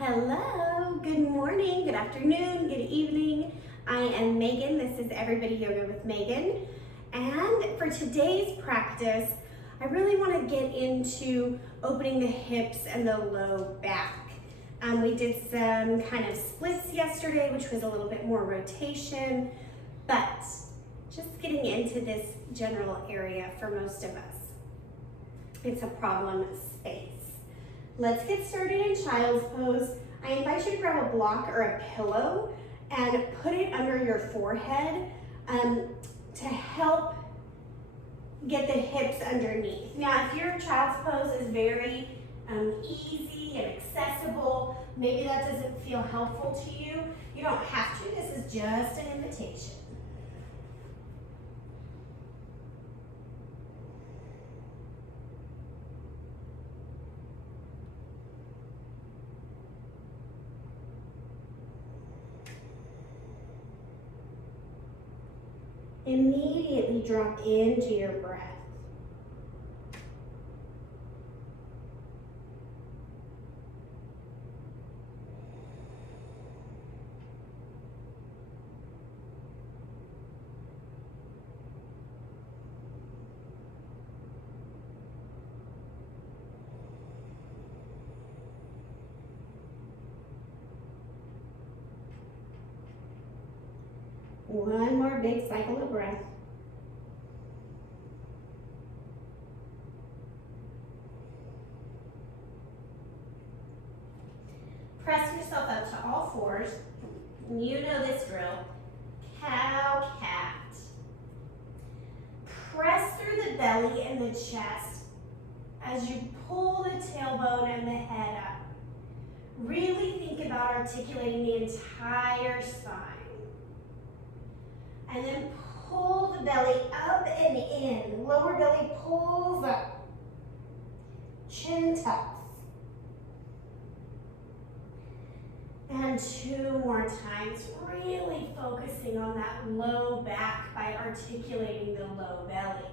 Hello, good morning, good afternoon, good evening. I am Megan. This is Everybody Yoga with Megan. And for today's practice, I really want to get into opening the hips and the low back. We did some kind of splits yesterday, which was a little bit more rotation, but just getting into this general area for most of us. It's a problem space. Let's get started in child's pose. I invite you to grab a block or a pillow and put it under your forehead to help get the hips underneath. Now, if your child's pose is very easy and accessible, maybe that doesn't feel helpful to you, you don't have to. This is just an invitation. Immediately drop into your breath. One more big cycle of breath. Press yourself up to all fours. You know this drill. Cow cat. Press through the belly and the chest as you pull the tailbone and the head up. Really think about articulating the entire spine. And then pull the belly up and in. Lower belly pulls up. Chin tucks. And two more times, really focusing on that low back by articulating the low belly.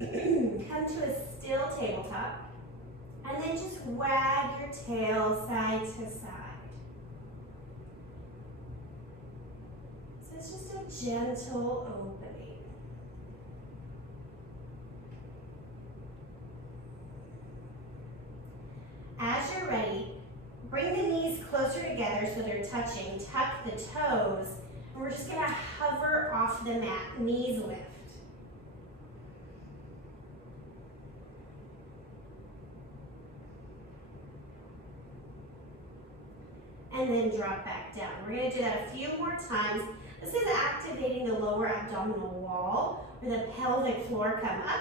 Come to a still tabletop, and then just wag your tail side to side. So it's just a gentle opening. As you're ready, bring the knees closer together so they're touching. Tuck the toes, and we're just gonna hover off the mat, knees lift. And then drop back down. We're going to do that a few more times. This is activating the lower abdominal wall where the pelvic floor come up,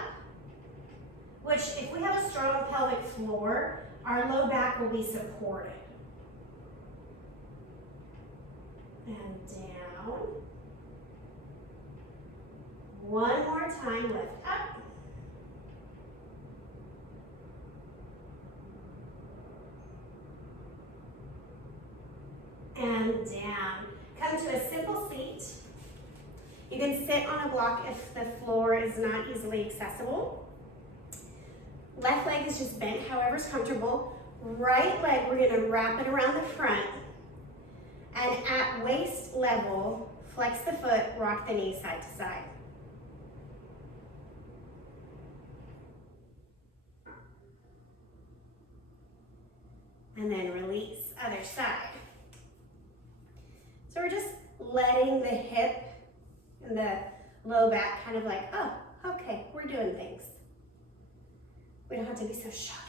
which if we have a strong pelvic floor, our low back will be supported. And down. One more time, lift up. And down. Come to a simple seat. You can sit on a block if the floor is not easily accessible. Left leg is just bent however's comfortable. Right leg, we're going to wrap it around the front. And at waist level, flex the foot, rock the knees side to side. And then release, other side. So we're just letting the hip and the low back kind of like, oh, okay, we're doing things. We don't have to be so shocking.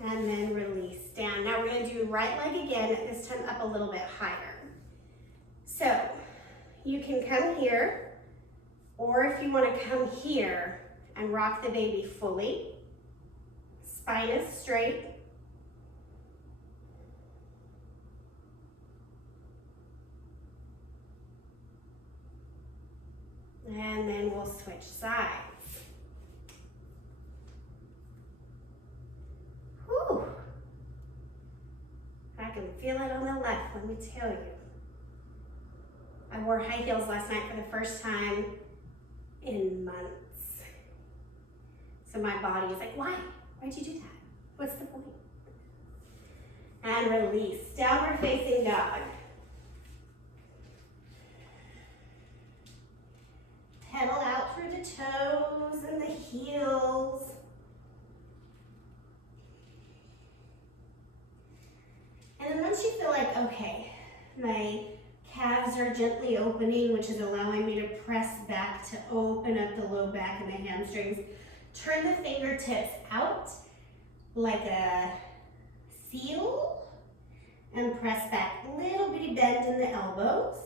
And then release down. Now we're gonna do right leg again, this time up a little bit higher. So you can come here, or if you wanna come here and rock the baby fully, spine is straight. And then we'll switch sides. feel it on the left, let me tell you. I wore high heels last night for the first time in months. So my body is like, why? Why'd you do that? What's the point? And release, downward facing dog. Pedal out through the toes and the heels. And then once you feel like, okay, my calves are gently opening, which is allowing me to press back to open up the low back and the hamstrings, turn the fingertips out like a seal and press back. Little bitty bend in the elbows.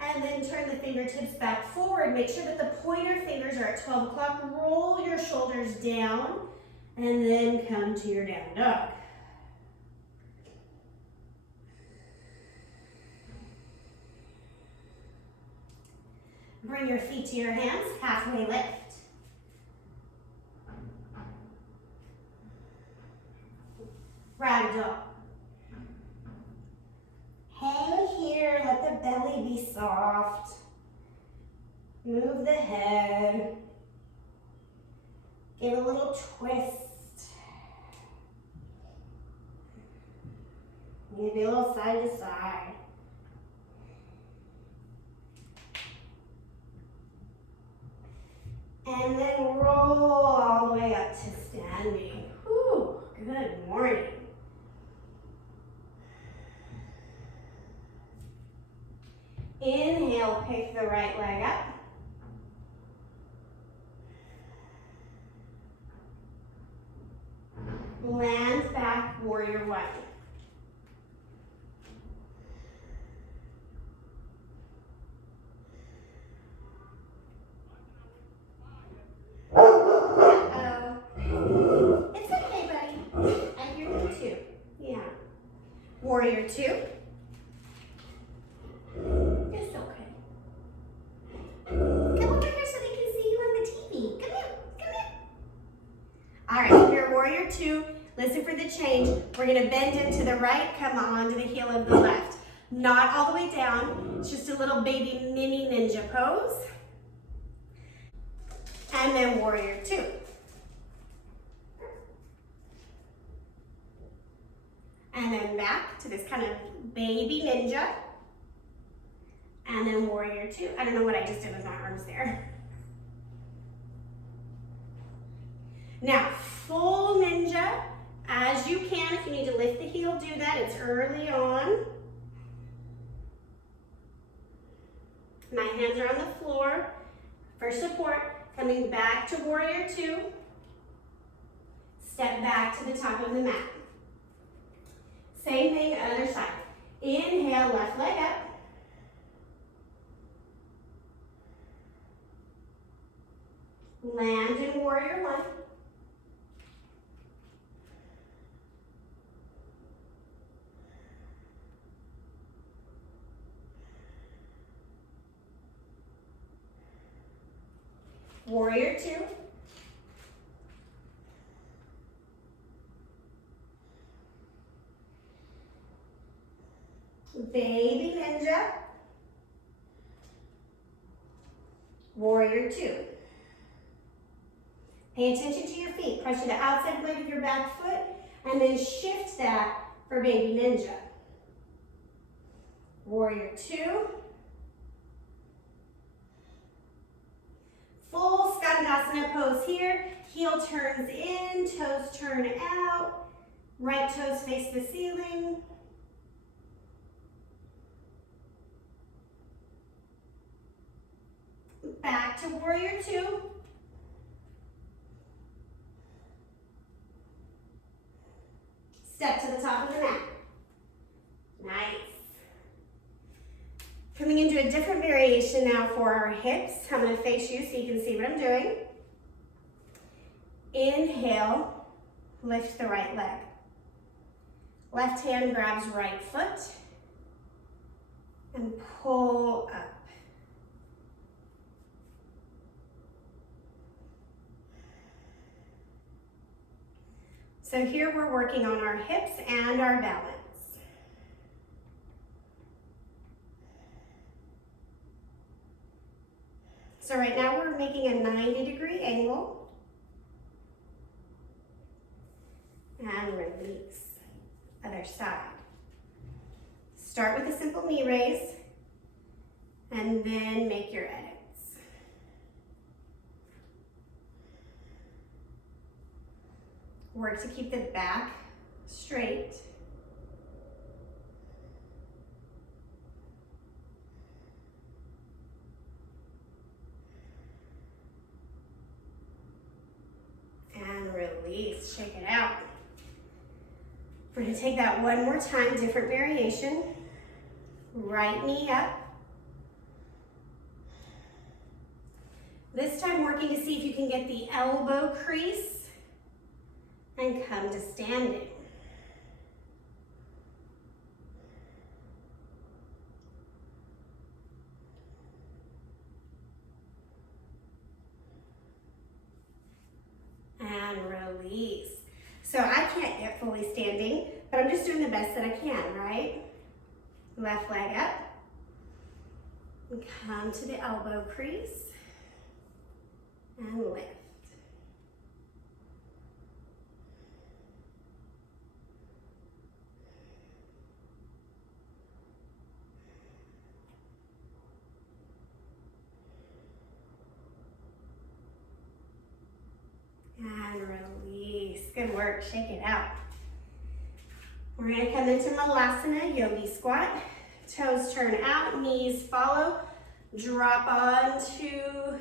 And then turn the fingertips back forward. Make sure that the pointer fingers are at 12 o'clock. Roll your shoulders down and then come to your down dog. Bring your feet to your hands, halfway lift. Ragdoll. Hang here, let the belly be soft. Move the head. Give a little twist. Maybe a little side to side. And then roll all the way up to standing. Whew, good morning. Inhale, pick the right leg up. Land back, warrior one. It's okay, buddy. I hear you too. Yeah. Warrior two. It's okay. Come over here so they can see you on the TV. Come here, come here. All right, here, warrior two. Listen for the change. We're gonna bend into the right, come on to the heel of the left. Not all the way down. It's just a little baby mini ninja pose. And then warrior two. And then back to this kind of baby ninja. And then warrior two. I don't know what I just did with my arms there. Now, full ninja, as you can. If you need to lift the heel, do that. It's early on. My hands are on the floor for support. Coming back to warrior two. Step back to the top of the mat. Same thing, other side. Inhale, left leg up. Land in warrior one. Warrior two. Baby ninja. Warrior two. Pay attention to your feet. Pressure the outside blade of your back foot and then shift that for baby ninja. Warrior two. Full Skandasana pose here. Heel turns in, toes turn out. Right toes face the ceiling. Back to warrior two. Step to the top of the mat. Nice. Coming into a different variation now for our hips. I'm going to face you so you can see what I'm doing. Inhale, lift the right leg. Left hand grabs right foot and pull up. So here we're working on our hips and our balance. So right now we're making a 90-degree angle. And release. Other side. Start with a simple knee raise and then make your edits. Work to keep the back straight. And release, shake it out. We're gonna take that one more time, different variation. Right knee up. This time working to see if you can get the elbow crease and come to standing. And release. So I can't get fully standing, but I'm just doing the best that I can, right? Left leg up. And come to the elbow crease and lift. And release. Good work. Shake it out. We're going to come into Malasana, yogi squat. Toes turn out, knees follow. Drop onto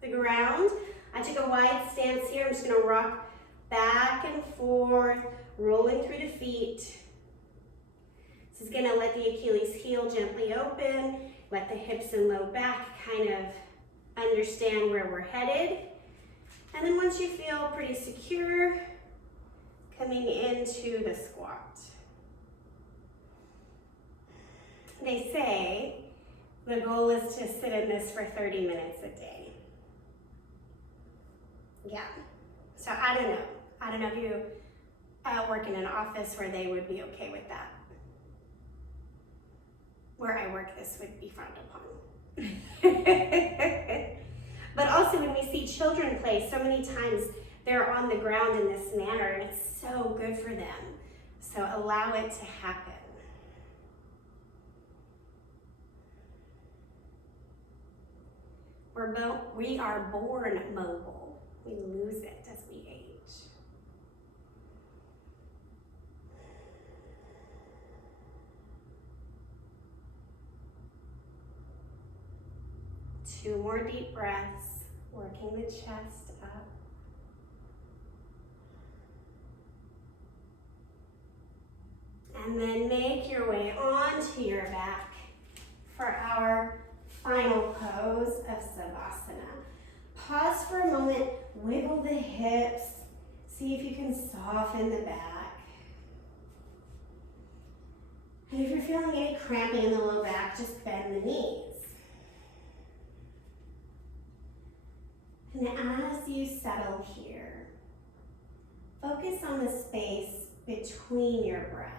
the ground. I took a wide stance here. I'm just going to rock back and forth, rolling through the feet. This is going to let the Achilles heel gently open. Let the hips and low back kind of understand where we're headed. And then once you feel pretty secure, coming into the squat. They say the goal is to sit in this for 30 minutes a day. Yeah, so I don't know. I don't know if you work in an office where they would be okay with that. Where I work, this would be frowned upon. But also when we see children play, so many times they're on the ground in this manner and it's so good for them. So allow it to happen. We are born mobile. We lose it as we age. Two more deep breaths, working the chest up. And then make your way onto your back for our final pose of Savasana. Pause for a moment, wiggle the hips, see if you can soften the back. And if you're feeling any cramping in the low back, just bend the knees. And as you settle here, focus on the space between your breath.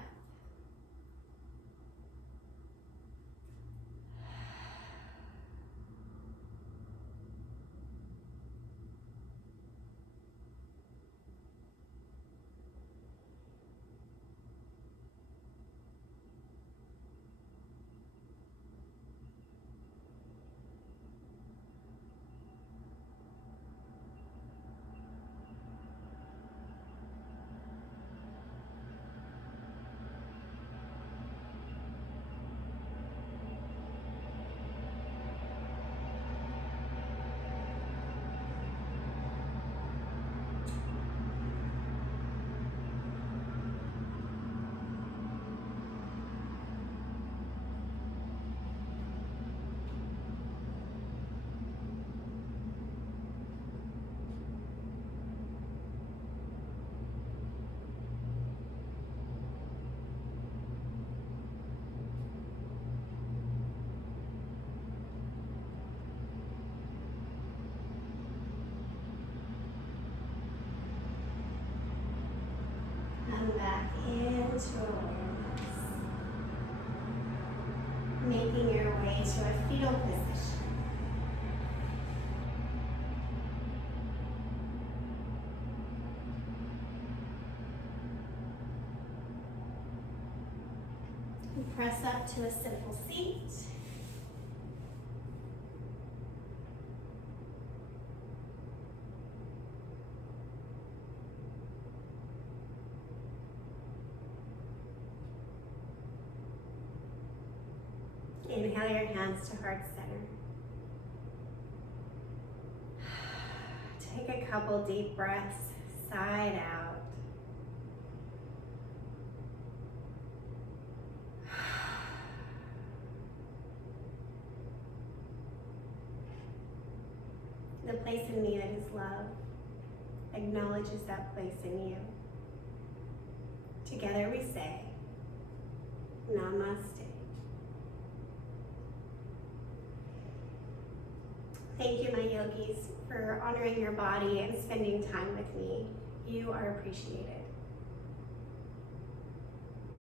into awareness, making your way to a fetal position. And press up to a simple seat. Inhale your hands to heart center. Take a couple deep breaths, side out. The place in me that is love acknowledges that place in you. Together we say, Namaste. Thank you, my yogis, for honoring your body and spending time with me. You are appreciated.